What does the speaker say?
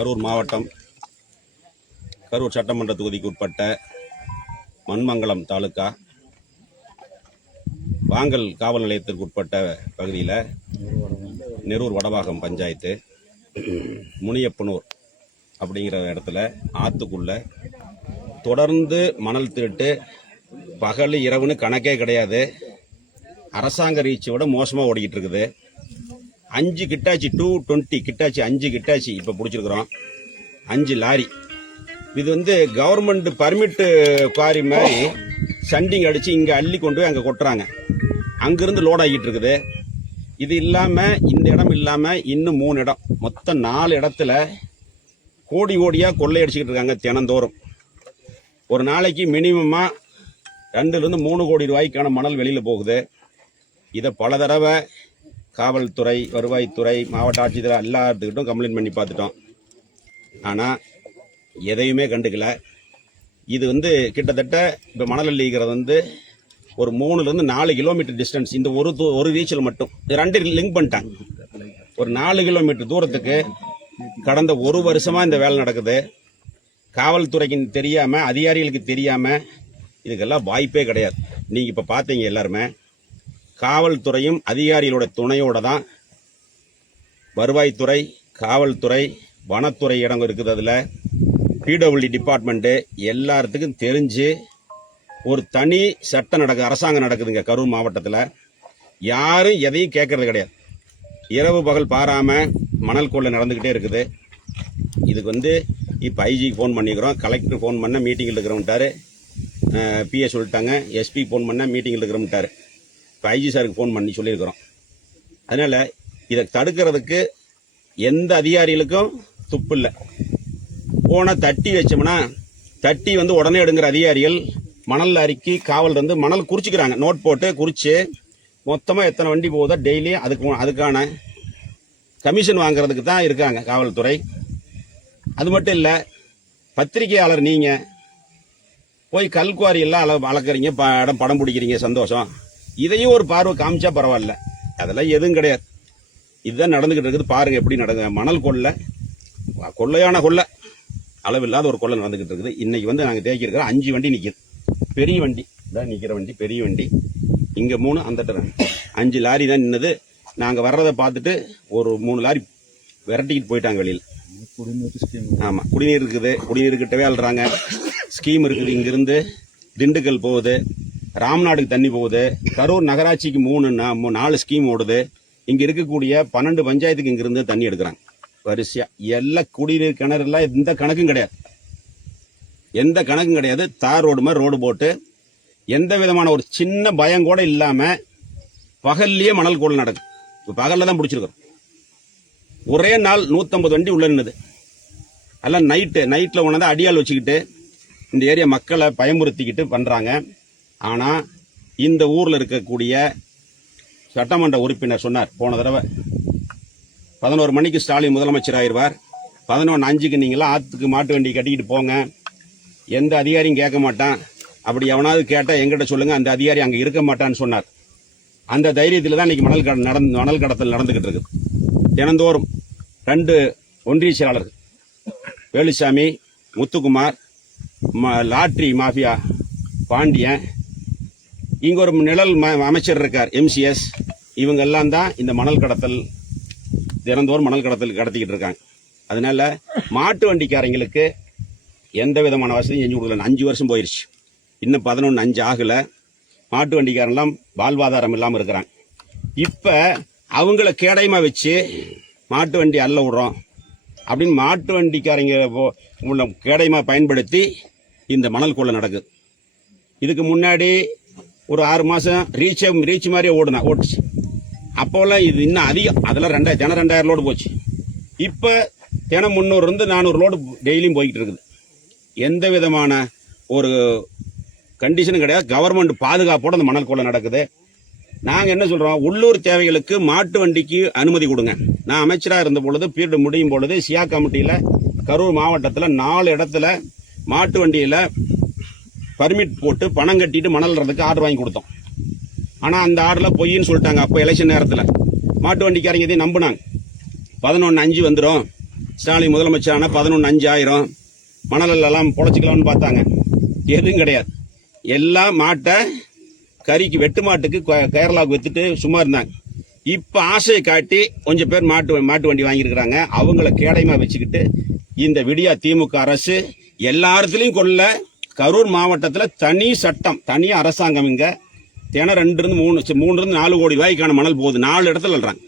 கரூர் மாவட்டம் கரூர் சட்டமன்ற தொகுதிக்கு உட்பட்ட மண்மங்கலம் தாலுகா வாங்கல் காவல் நிலையத்திற்கு உட்பட்ட பகுதியில் நெரூர் வடபாகம் பஞ்சாயத்து முனியப்பனூர் அப்படிங்கிற இடத்துல ஆற்றுக்குள்ள தொடர்ந்து மணல் திருட்டு பகல் இரவுன்னு கணக்கே கிடையாது. அரசாங்க ரீச்சை விட மோசமாக ஓடிக்கிட்டு இருக்குது. 5 கிட்டாச்சி 220 கிட்டாச்சி 5 கிட்டாச்சி இப்போ பிடிச்சிருக்கிறோம். 5 லாரி. இது வந்து கவர்மெண்ட் பர்மிட் குவாரி மாதிரி சண்டிங் அடித்து இங்கே அள்ளி கொண்டு போய் அங்கே கொட்டுறாங்க. அங்கிருந்து லோட் ஆகிட்டு இருக்குது. இது இல்லாமல் இந்த இடம் இல்லாமல் இன்னும் 3 இடம், மொத்தம் 4 இடத்துல கோடி கோடியாக கொள்ளையடிச்சிக்கிட்டு இருக்காங்க தினந்தோறும். ஒரு நாளைக்கு மினிமமாக 2 to 3 கோடி ரூபாய்க்கான மணல் வெளியில் போகுது. இதை பல தடவை காவல்துறை, வருவாய்த்துறை, மாவட்ட ஆட்சித்தலைவர் எல்லாத்துக்கிட்டும் கம்ப்ளைண்ட் பண்ணி பார்த்துட்டோம். ஆனால் எதையுமே கண்டுக்கல. இது வந்து கிட்டத்தட்ட இப்போ மணல் அள்ளிக்கிறது வந்து ஒரு 3 to 4 கிலோமீட்டர் டிஸ்டன்ஸ். இந்த ஒரு ரீச்சில் மட்டும் 2 லிங்க் பண்ணிட்டாங்க. ஒரு 4 கிலோமீட்டர் தூரத்துக்கு கடந்த 1 வருஷமாக இந்த வேலை நடக்குது. காவல்துறைக்கு தெரியாமல், அதிகாரிகளுக்கு தெரியாமல் இதுக்கெல்லாம் வாய்ப்பே கிடையாது. நீங்கள் இப்போ பார்த்தீங்க எல்லாருமே. காவல்துறையும் அதிகாரிகளோட துணையோட தான் வருவாய்த்துறை, காவல்துறை, வனத்துறை இடம் இருக்குது. அதில் பிடபிள்யூடி டிபார்ட்மெண்ட்டு எல்லாத்துக்கும் தெரிஞ்சு ஒரு தனி சட்டம் நடக்குது, அரசாங்கம் நடக்குதுங்க கரூர் மாவட்டத்தில். யாரும் எதையும் கேட்கறது கிடையாது. இரவு பகல் பாராமல் மணல் கொள்ளை நடந்துக்கிட்டே இருக்குது. இதுக்கு வந்து இப்போ ஐஜிக்கு ஃபோன் பண்ணிக்கிறோம், கலெக்டர் ஃபோன் பண்ண மீட்டிங்கில் இருக்கிறோம்ட்டாரு, பிஏ சொல்லிட்டாங்க, எஸ்பி ஃபோன் பண்ண மீட்டிங்கில் இருக்கிறோம்ட்டாரு. இப்போ ஐஜி சாருக்கு ஃபோன் பண்ணி சொல்லியிருக்கிறோம். அதனால் இதை தடுக்கிறதுக்கு எந்த அதிகாரிகளுக்கும் துப்பு இல்லை. போனால் தட்டி வச்சோம்னா தட்டி வந்து உடனே எடுங்கிற அதிகாரிகள் மணல் அறிக்கை காவல் இருந்து மணல் குறிச்சிக்கிறாங்க. நோட் போட்டு குறித்து மொத்தமாக எத்தனை வண்டி போகுதோ டெய்லி அதுக்கான கமிஷன் வாங்குறதுக்கு தான் இருக்காங்க காவல்துறை. அது மட்டும் இல்லை, பத்திரிகையாளர் நீங்கள் போய் கல்குவாரி எல்லாம் அளக்குறீங்க, படம் பிடிக்கிறீங்க, சந்தோஷம். இதையும் ஒரு பார்வை காமிச்சா பரவாயில்ல. அதெல்லாம் எதுவும் கிடையாது. இதுதான் நடந்துகிட்டு இருக்குது. பாருங்க எப்படி நடக்குது. மணல் கொள்ளையான கொள்ளை, அளவில்லாத ஒரு கொள்ளை நடந்துகிட்டு இருக்குது. இன்னைக்கு வந்து நாங்கள் தேக்கியிருக்கிற 5 வண்டி நிற்கிது. பெரிய வண்டி தான் நிற்கிற வண்டி, பெரிய வண்டி. இங்கே 3, அந்த 5 லாரி தான் நின்னது. நாங்கள் வர்றதை பார்த்துட்டு ஒரு 3 லாரி விரட்டிக்கிட்டு போயிட்டாங்க வெளியில். ஆமாம், குடிநீர் இருக்குது. குடிநீருக்கிட்டவே அழுறாங்க. ஸ்கீம் இருக்குது. இங்கிருந்து திண்டுக்கல் போகுது, ராம்நாடுக்கு தண்ணி போகுது, கரூர் நகராட்சிக்கு 4 ஸ்கீம் ஓடுது. இங்கே இருக்கக்கூடிய 12 பஞ்சாயத்துக்கு இங்கிருந்து தண்ணி எடுக்கிறாங்க வரிசையா. எல்லா குடிநீர் கிணறுலாம் எந்த கணக்கும் கிடையாது, எந்த கணக்கும் கிடையாது. தார் ரோடு மாதிரி ரோடு போட்டு எந்த விதமான ஒரு சின்ன பயம் கூட இல்லாமல் பகல்லையே மணல் கொள்ளை நடக்குது. இப்போ பகலில் தான் பிடிச்சிருக்கிறோம். ஒரே நாள் 150 வண்டி உள்ள நின்னுது. எல்லாம் நைட்டில் உணர்ந்து அடியால் வச்சுக்கிட்டு இந்த ஏரியா மக்களை பயமுறுத்திக்கிட்டு பண்ணுறாங்க. ஆனால் இந்த ஊரில் இருக்கக்கூடிய சட்டமன்ற உறுப்பினர் சொன்னார் போன தடவை 11 மணிக்கு ஸ்டாலின் முதலமைச்சர் ஆயிடுவார், 11:05க்கு நீங்களாம் ஆற்றுக்கு மாட்டு வண்டி கட்டிக்கிட்டு போங்க, எந்த அதிகாரியும் கேட்க மாட்டான், அப்படி எவனாவது கேட்டால் எங்கிட்ட சொல்லுங்க, அந்த அதிகாரி அங்கே இருக்க மாட்டான்னு சொன்னார். அந்த தைரியத்தில் தான் இன்னைக்கு மணல் கடத்தல் நடந்துகிட்டு இருக்குது. தினந்தோறும் 2 ஒன்றிய செயலாளர்கள் வேலுசாமி, முத்துக்குமார், லாட்ரி மாஃபியா பாண்டியன், இங்கே ஒரு நிழல் அமைச்சர் இருக்கார் MCS, இவங்க எல்லாம் தான் இந்த மணல் கடத்தல் தினந்தோறும் மணல் கடத்தல் கடத்திக்கிட்டு இருக்காங்க. அதனால மாட்டு வண்டிக்காரங்களுக்கு எந்த விதமான வசதியும் செஞ்சு கொடுக்கல. 5 வருஷம் போயிடுச்சு, இன்னும் 11:05 ஆகலை. மாட்டு வண்டிக்காரெல்லாம் வாழ்வாதாரம் இல்லாமல் இருக்கிறாங்க. இப்போ அவங்கள கேடயமாக வச்சு மாட்டு வண்டி அள்ள விடுறோம் அப்படின்னு மாட்டு வண்டிக்காரங்க உள்ள கேடயமாக பயன்படுத்தி இந்த மணல் கொள்ளை நடக்குது. இதுக்கு முன்னாடி ஒரு 6 மாதம் ரீச் மாதிரியே ஓட்டுச்சு. அப்போல்லாம் இது இன்னும் அதிகம். அதெல்லாம் 2000 லோடு போச்சு. இப்போ தினம் 300-400 லோடு டெய்லியும் போய்கிட்டு இருக்குது. எந்த விதமான ஒரு கண்டிஷனும் கிடையாது. கவர்மெண்ட் பாதுகாப்போடு அந்த மணல் கொள்ளை நடக்குது. நாங்கள் என்ன சொல்கிறோம், உள்ளூர் தேவைகளுக்கு மாட்டு வண்டிக்கு அனுமதி கொடுங்க. நான் அமைச்சராக இருந்த பொழுது பீரியட் முடியும் பொழுது சியா கமிட்டியில் கரூர் மாவட்டத்தில் 4 இடத்துல மாட்டு வண்டியில் பர்மிட் போட்டு பணம் கட்டிட்டு மணல்றதுக்கு ஆர்டர் வாங்கி கொடுத்தோம். ஆனால் அந்த ஆர்டரில் பொய்ன்னு சொல்லிட்டாங்க. அப்போ எலெக்ஷன் நேரத்தில் மாட்டு வண்டிக்காரங்க இதையும் நம்பினாங்க. 11:05 வந்துடும், ஸ்டாலின் முதலமைச்சரான 11,500 மணலெல்லாம் பொழைச்சிக்கலாம்னு பார்த்தாங்க. எதுவும் கிடையாது. எல்லா மாட்டை கறிக்கு வெட்டு மாட்டுக்கு கேரளாவுக்கு வித்துட்டு சும்மா இருந்தாங்க. இப்ப ஆசையை காட்டி கொஞ்சம் பேர் மாட்டு வண்டி வாங்கியிருக்கிறாங்க. அவங்கள கேடயமா வச்சுக்கிட்டு இந்த விடியா திமுக அரசு எல்லா கொள்ள கரூர் மாவட்டத்தில் தனி சட்டம், தனி அரசாங்கம். இங்க தினம் 2 to 3 4 கோடி ரூபாய்க்கான மணல் போகுது. 4 இடத்துல அல்றாங்க.